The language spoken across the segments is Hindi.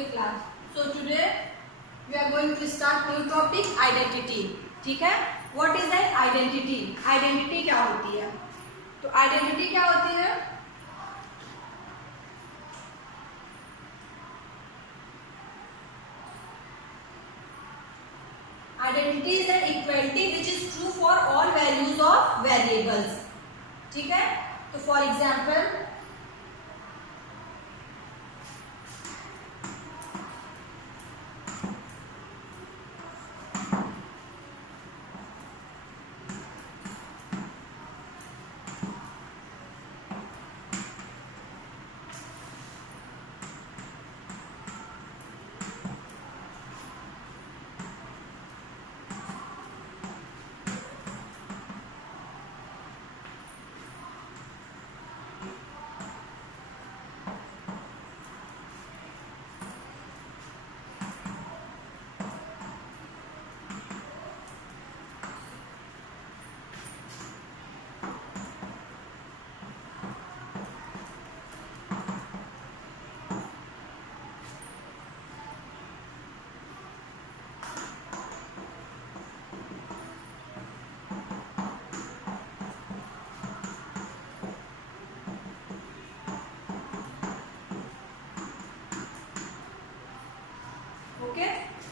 Okay class. So today we are going to start new topic identity. ठीक है? What is an identity? Identity क्या होती है? तो identity क्या होती है? Identity is an equality which is true for all values of variables. ठीक है? तो for example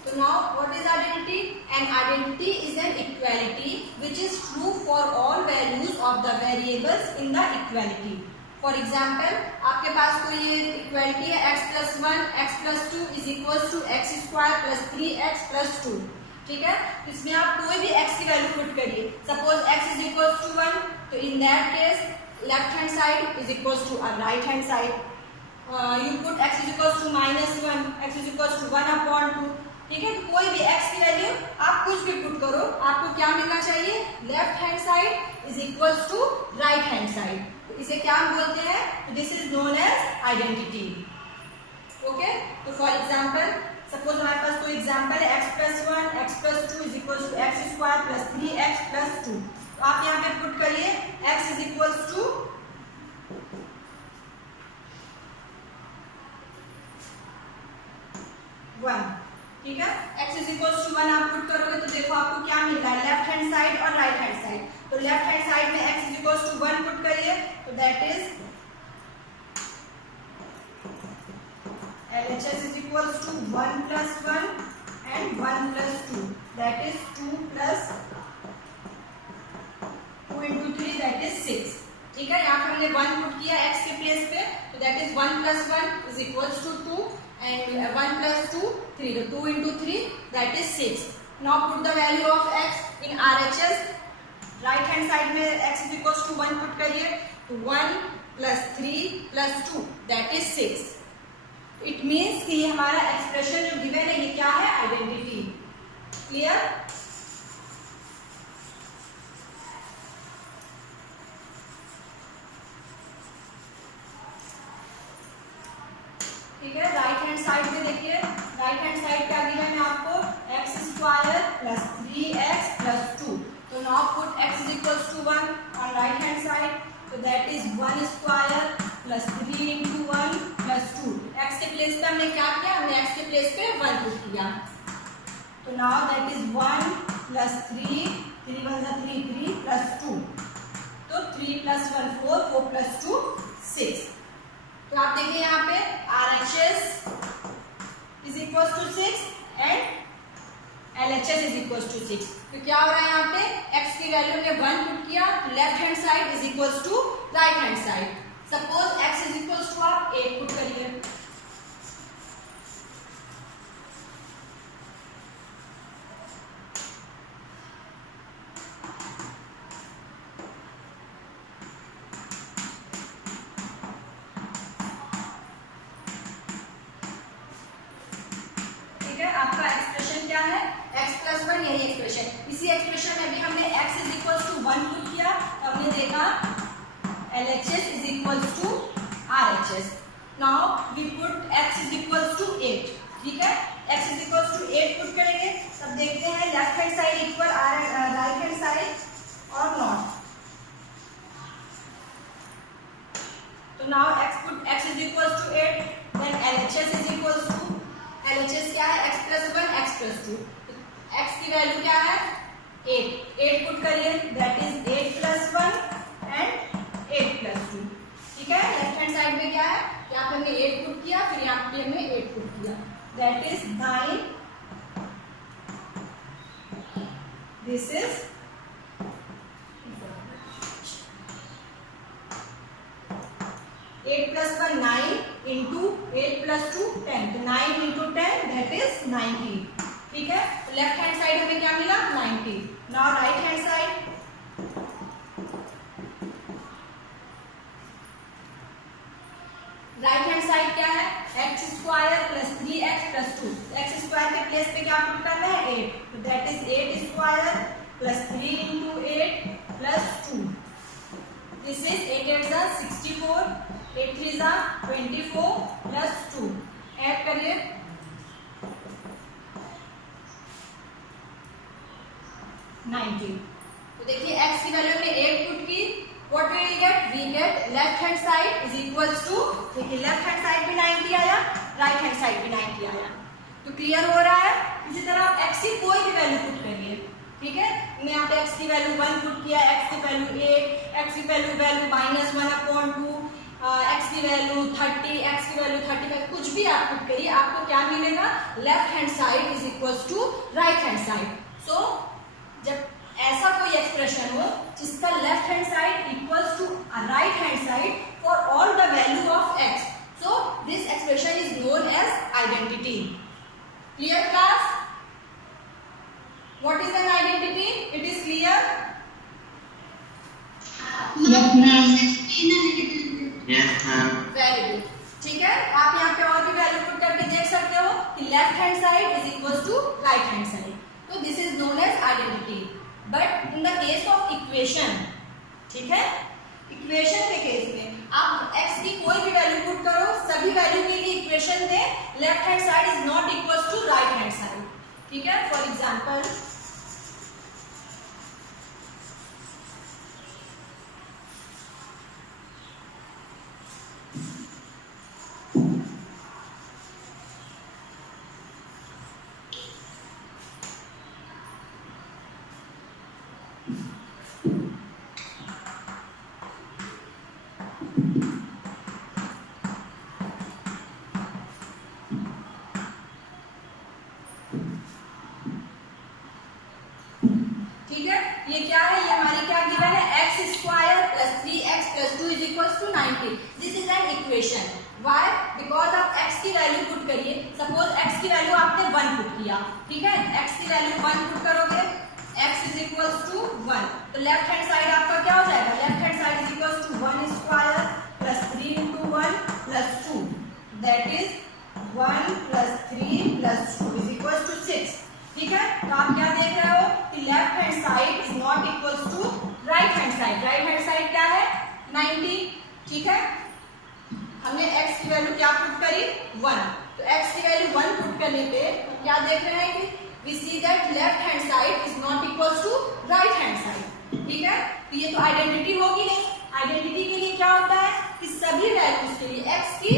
So now what is identity? An identity is an equality which is true for all values of the variables in the equality. For example, आपके पास कोई ये equality है x plus 1 x plus 2 is equals to x square plus 3x plus 2. ठीक है? तो इसमें आप कोई भी x की वैल्यू पुट करिए. Suppose x is equals to 1, तो in that case left hand side is equals to a right hand side. You put x is equals to -1, x is equals to 1 upon 2. ठीक है? तो कोई भी x की वैल्यू आप कुछ भी पुट करो, आपको क्या मिलना चाहिए? Left hand side is equals to right hand side. तो इसे क्या हम बोलते हैं? This is known as identity. Okay? तो फॉर एग्जांपल सपोज हमारे पास कोई एग्जांपल है x plus 1 x plus 2 is equals to x square plus 3x plus 2. तो आप यहाँ पे पुट करिए x इज इक्वल्स टू 1. ठीक है? x इज इक्वल्स टू 1 आप पुट करोगे तो देखो आपको क्या मिल रहा है, लेफ्ट हैंड साइड और राइट हैंड साइड. तो लेफ्ट हैंड साइड में x is equals to 1 put करिए तो that is LHS is equals to 1 plus 1 and 1 plus 2, that is 2 plus 2 into 3, that is 6. ठीक है? यहाँ पे हमने 1 पुट किया x के प्लेस पे तो that is 1 plus 1 is equals to 2 and 1 plus 2 3, so 2 into 3 that is 6. Now put the value of x in RHS. right hand side में x is equals to 1 put करिए तो 1 plus 3 plus 2 that is 6. It means कि ये हमारा एक्सप्रेशन जो गिवन है ये क्या है? आइडेंटिटी. क्लियर? ठीक है? राइट हैंड साइड में देखिए, राइट हैंड साइड क्या गिवन है आपको? x square plus 3x plus 2. तो now put x is equals to 1 on right hand side तो that is 1 square plus 3 into 1 plus 2. x के प्लेस पे हमने क्या किया? हमने x के प्लेस पे 1 पुट किया. तो नाउ दैट इज 1 प्लस 3 3 1 जा 3 3 प्लस 2. तो 3 plus 1 4 4 plus 2 6. तो आप देखिए यहाँ पे RHS is equals to 6 and LHS is equals to 6. तो क्या हो रहा है यहाँ पे? x की वैल्यू ने 1 पुट किया तो left hand side is equals to right hand side. Suppose x is equals to आप 8 पुट करिए. आपका एक्सप्रेशन क्या है? x plus 1 यही एक्सप्रेशन. इसी एक्सप्रेशन में भी हमने x is equals to 1 put किया तो हमने देखा LHS is equals to RHS. Now we put x is equals to 8. ठीक है? x is equals to 8 put करेंगे तब देखते हैं left hand side equal right hand side और नॉट. तो now x is equals to 8 then LHS is equals to LHS क्या है, x plus 1 x plus 2, x की वैल्यू क्या है 8 पुट करिए, that is 8 plus 1 and 8 plus 2। ठीक है, लेफ्ट हैंड साइड में क्या है, यहाँ पे हमने 8 पुट किया, फिर यहाँ पे हमने 8 पुट किया, that is 9, this is 8 plus 1 9 into 8 plus 2 10, तो 9 इंटू 10 दैट इज 90। ठीक है, तो लेफ्ट हैंड साइड हमें क्या मिला 90। Now right hand side, right hand side क्या है, x square plus 3x plus 2, x square के प्लेस पे क्या पुट करना है 8, तो that is 8 square plus 3 into 8 plus 2, this is 8 8 जा 64, 8 3 जा 24 प्लस 2, ऐड करिए 90। तो देखिए x की वैल्यू में 8 पुट की, what will get, we get left hand side is equals to, देखिए लेफ्ट हैंड साइड भी 90 आया, राइट हैंड साइड भी 90 आया, तो क्लियर हो रहा है। इसी तरह आप x की कोई भी वैल्यू पुट करिए, ठीक है, मैं यहाँ पे x की वैल्यू 1 पुट किया, x की वैल्यू 8, x की वैल्यू -1/2, x की वैल्यू 30, x की वैल्यू 35, कुछ भी आप पुट करिए, आपको क्या मिलेगा, left hand side is equals to right hand side. So जब ऐसा कोई एक्सप्रेशन हो जिसका left hand side equals to right hand side for all the value of x, so this expression is known as identity. Clear class? What is an identity? It is clear? Yes, ma'am. Yes, ma'am. Very good. ठीक है, आप यहाँ पे और भी वैल्यू पुट करके देख सकते हो कि left hand side is equals to right hand side, तो this is known as identity. But in the case of equation, ठीक है, इक्वेशन के केस में आप x की कोई भी वैल्यू पुट करो, सभी वैल्यू के लिए इक्वेशन दे, left hand side is not equals to right hand side. ठीक है, फॉर एग्जांपल ये क्या है, ये हमारी क्या गिवन है, x square plus 3x plus 2 is equals to 90। This is an equation. Why? Because आप x की वैल्यू पुट करिए, सपोज x की वैल्यू आपने 1 पुट किया, ठीक है, x की वैल्यू 1 पुट करोगे, x इज इक्वल्स टू 1, तो लेफ्ट हैंड साइड आपका क्या हो जाएगा, left hand side is equals to 1 square plus 3 into 1 plus 2, that is 1 plus 3 plus 2 is equals to 6। ठीक है, तो आप क्या देख रहे हो कि left hand side is not equals to right hand side. Right hand side क्या है 90। ठीक है, हमने x की वैल्यू क्या पुट करी 1, तो x की वैल्यू 1 पुट करने पे क्या देख रहे हैं कि we see that left hand side is not equals to right hand side. ठीक है, तो ये तो आइडेंटिटी होगी नहीं। आइडेंटिटी के लिए क्या होता है कि सभी वैल्यूज के लिए, x की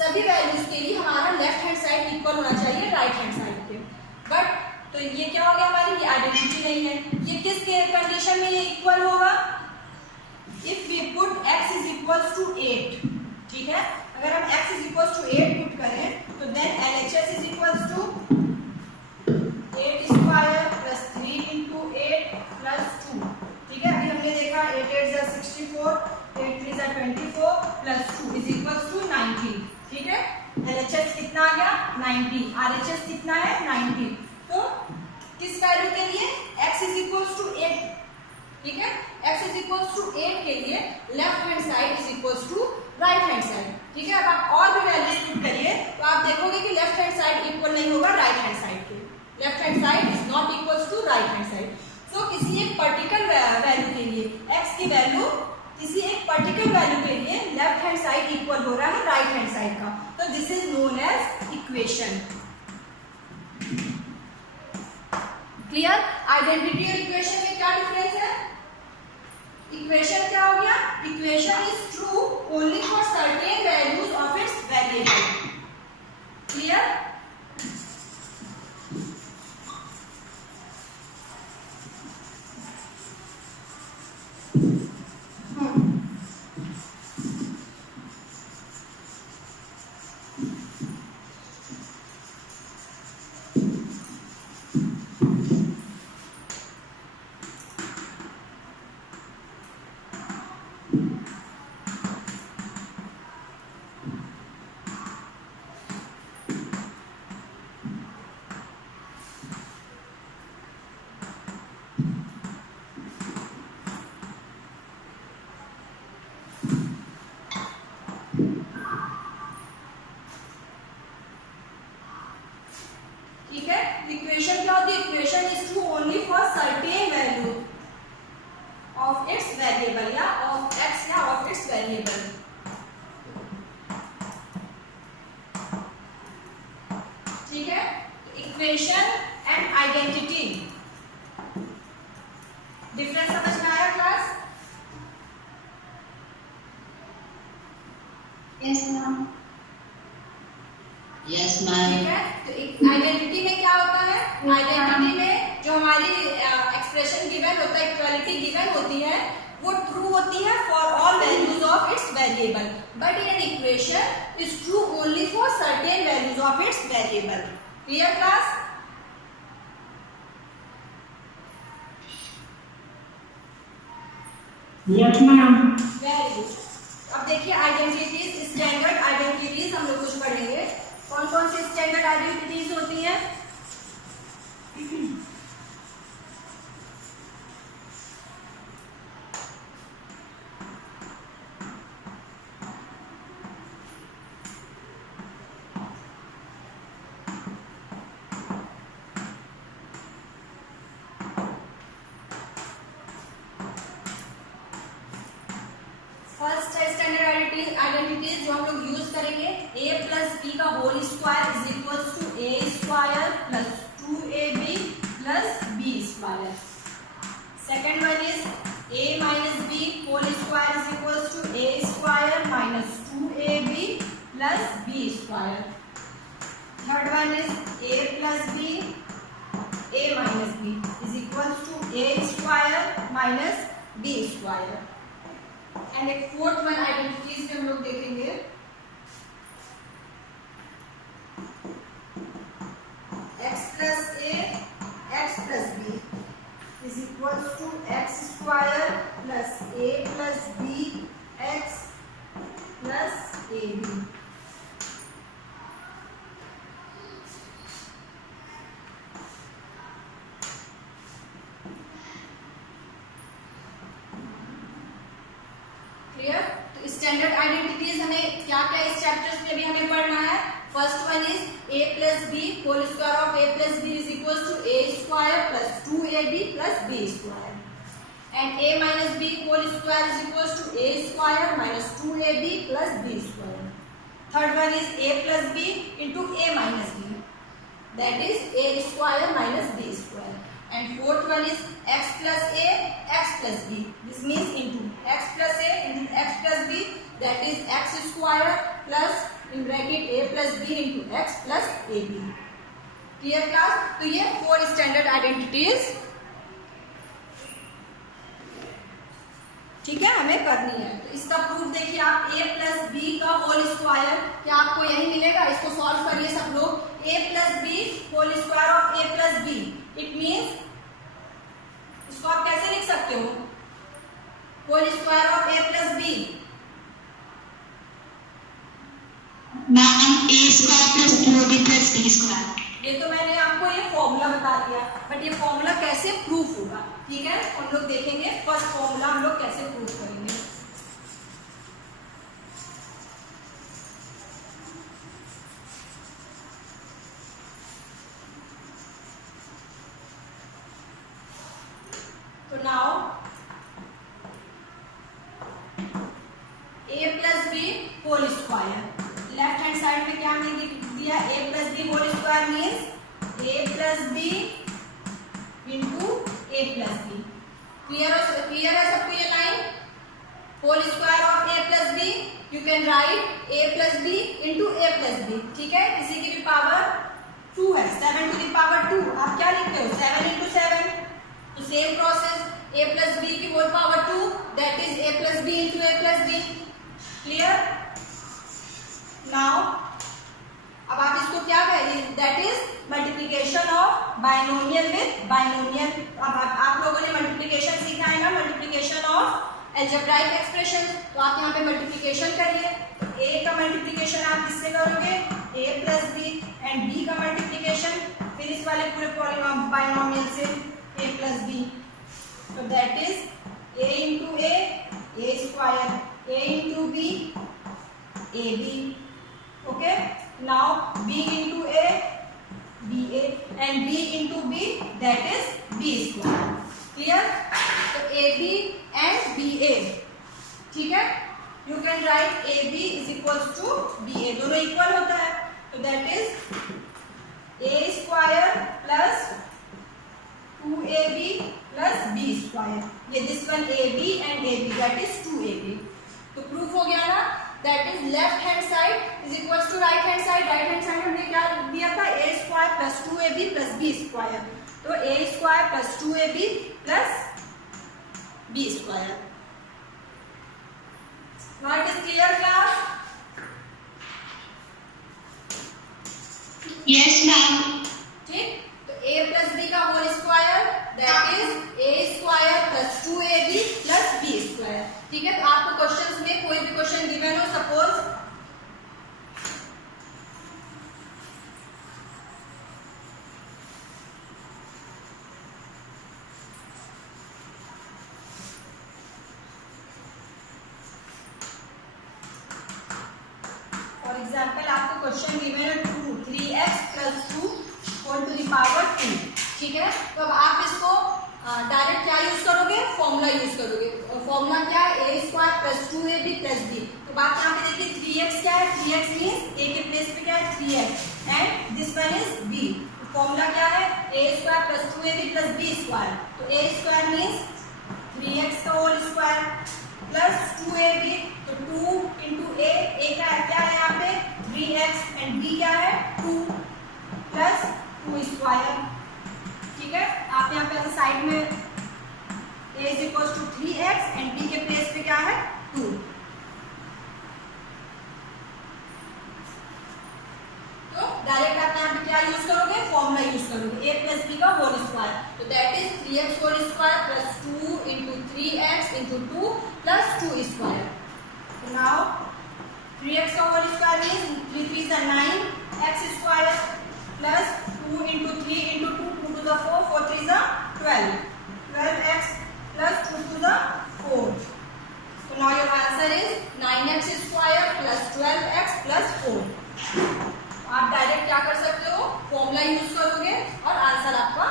सभी वैल्यूज के लिए हमारा लेफ्ट हैंड साइड इक्वल होना चाहिए राइट हैंड साइड के। बट तो ये क्या हो गया हमारी, ये आइडेंटिटी नहीं है। ये किस कंडीशन में ये इक्वल होगा, if we put x is equals to 8। ठीक है, अगर हम x is equals to 8 put करें तो then LHS is equals to 8 square plus 3 into 8 plus 2। ठीक है, अभी हमने देखा 8 8 जा 64, 8 3 जा 24 प्लस 2 इज इक्वल्स टू 90। ठीक है, LHS कितना आ गया 90, RHS कितना है 90। तो किस वैल्यू के लिए, x इज इक्वल्स टू 8। ठीक है, x इज इक्वल्स टू 8 के लिए left hand side is equals to right hand side. ठीक है, अब आप और भी वैल्यूज पुट करिए तो आप देखोगे कि लेफ्ट हैंड साइड इक्वल नहीं होगा राइट हैंड साइड के। Left hand side is not equals to right hand side. So किसी एक पर्टिकुलर वैल्यू के लिए, x की वैल्यू किसी एक पर्टिकुलर वैल्यू के लिए लेफ्ट हैंड साइड इक्वल हो रहा है राइट हैंड साइड का, तो this is known as equation. Clear? Identity और इक्वेशन में क्या डिफरेंस है? इक्वेशन क्या हो गया, equation is true only for certain values of its variable. Clear? Equation and identity. Difference समझ में आया class? Yes ma'am. Yes ma'am. ठीक है, तो आइडेंटिटी में क्या होता है? आइडेंटिटी में जो हमारी एक्सप्रेशन गिवन होता है, इक्वालिटी गिवन होती है, वो ट्रू होती है for all values of its variable, but in an equation is true only for certain values of its variable. Clear class? Yes ma'am. Very good. अब देखिए आइडेंटिटीज, स्टैंडर्ड आइडेंटिटीज हम लोग कुछ पढ़ेंगे। कौन कौन सी स्टैंडर्ड आइडेंटिटीज होती हैं? फर्स्ट स्टैंडर्ड आइडेंटिटीज जो हम लोग यूज करेंगे, a प्लस बी का whole square is equal to a square plus 2ab plus b square. Second one is a minus b whole square is equal to a square minus 2ab plus b square. Third one is a plus b a minus b is equal to a square minus b square. And एक फोर्थ वन आइडेंटिटीज में हम लोग देखेंगे, x plus a x plus b is equal to x square plus a plus b x plus ab। Clear? तो स्टैंडर्ड आइडेंटिटीज हमें क्या क्या इस चैप्टर्स में भी हमें पढ़ना है। First one is a plus b whole square of a plus b is equal to a square plus 2ab plus b square, and a minus b whole square is equal to a square minus 2ab plus b square. Third one is a plus b into a minus b, that is a square minus b square. And fourth one is x plus a x plus b, this means into x plus a into x plus b, that is x square plus in bracket a plus b into x plus ab। clear class? तो ये 4 स्टैंडर्ड आइडेंटिटीज ठीक है हमें करनी है। तो इसका प्रूफ देखिए आप, a प्लस बी का होल स्क्वायर, क्या आपको यही मिलेगा? इसको सॉल्व करिए सब लोग। a plus b whole square of a plus b, it means इसको आप कैसे लिख सकते हो? Whole square of a plus b. Ma'am a square plus 2ab plus b square. ये तो मैंने आपको ये फॉर्मूला बता दिया, बट ये फॉर्मूला कैसे प्रूफ होगा, ठीक है, हम लोग देखेंगे। फर्स्ट फॉर्मूला हम लोग कैसे प्रूफ करेंगे। तो now a plus b whole square, left hand side में क्या हमने दिया? a plus b whole square means a plus B into a plus B. Clear है सबको ये line? Whole square of a plus b, you can write a plus B into a plus b, ठीक है। किसी की भी पावर 2 है, 7 टू द पावर 2, आप क्या लिखते हो? 7 इंटू 7। तो same process, a plus B की whole power 2, that is a plus B into a plus B. Clear? Now अब आप इसको क्या कहेंगे? That is multiplication of binomial with binomial. अब आप लोगों ने मल्टीप्लीकेशन सीखा है ना, मल्टीप्लीकेशन ऑफ अलजेब्राइक एक्सप्रेशन। तो आप यहाँ पे मल्टीप्लीकेशन करिए। तो a का मल्टीप्लीकेशन आप किससे करोगे? a plus B, and b का मल्टीप्लीकेशन फिर इस वाले पूरे बाइनोमियल से a प्लस बी। तो that is a into a square, a into B A B. Okay, now b into a B A, and b into B that is b square. Clear? तो A B and B A, ठीक है। You can write A B is equal to B A, दोनों इक्वल होता है। तो that is A square plus 2ab plus B square. ये this one ab and ab, that is 2ab. तो प्रूफ हो गया ना. That is left hand side is equals to right hand side. Right hand side हमने क्या दिया था, A square plus 2ab plus B square. तो A square plus 2ab plus B square. Now it is clear class. Yes, ma'am. ठीक. तो a प्लस बी का whole square that is A square plus 2ab plus B square. ठीक है. तो आपको क्वेश्चंस में कोई भी क्वेश्चन गिवन हो, सपोज फॉर एग्जाम्पल आपको क्वेश्चन गिवन है 3x plus 2 whole to the power 2. ठीक है. तो अब आप इसको डायरेक्ट क्या यूज करोगे, फॉर्मूला यूज करोगे. फॉर्मूला क्या है, A square plus 2ab plus B. तो बात यहाँ पे देखिए 3x क्या है, 3x मीन्स ए के प्लेस पे क्या है 3x and this one is b. Formula क्या है, A square plus 2ab plus B square. तो ए स्क्वायर मीन्स 3x का होल स्क्वायर प्लस 2ab. तो 2 इंटू ए क्या है यहाँ पे 3x एंड b क्या है 2 प्लस 2 स्क्वायर. ठीक है. आप यहाँ पे ऐसे साइड में a is equal to 3x and b के प्लेस पे क्या है 2. तो डायरेक्ट आप यहाँ पे क्या यूज करोगे, फॉर्मूला यूज करोगे, a प्लस b का होल स्क्वायर. तो that is 3x whole square plus 2 into 3x into 2 plus 2 square. तो नाउ 3x का whole square means 3 3 is 9x square plus 2 into 3 into 2 2 to the 4 4 3 is 12 12x plus 2 to the 4. So now your answer is 9x square plus 12x plus 4. आप डायरेक्ट क्या कर सकते हो, फॉर्मूला यूज करोगे और आंसर आपका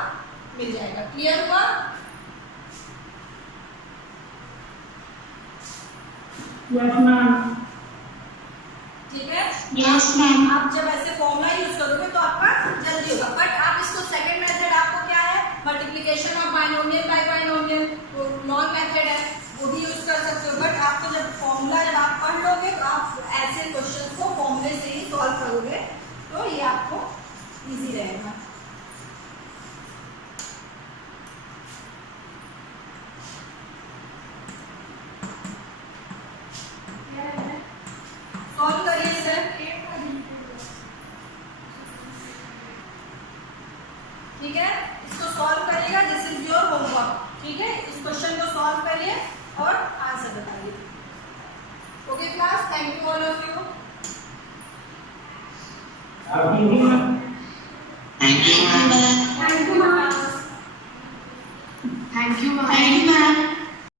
मिल जाएगा. क्लियर हुआ. Yes, ma'am. ठीक है. Yes, ma'am. आप जब ऐसे फॉर्मूला यूज करोगे तो आपका जल्दी होगा. बट आप इसको सेकंड मेथड आपको क्या है, multiplication of binomial by binomial, वो नॉन मेथड है, वो भी यूज कर सकते हो. बट आपको जब फॉर्मूला जब आप पढ़ लोगे तो आप ऐसे क्वेश्चन को फॉर्मूले से ही सॉल्व करोगे, तो ये आपको इजी रहेगा. सॉल्व करिए सर. ठीक है. इसको सॉल्व करिएगा. This is your homework. ठीक है. इस क्वेश्चन को सॉल्व करिए और आंसर बताइए. Okay class, thank you all of you. Thank you, ma'am.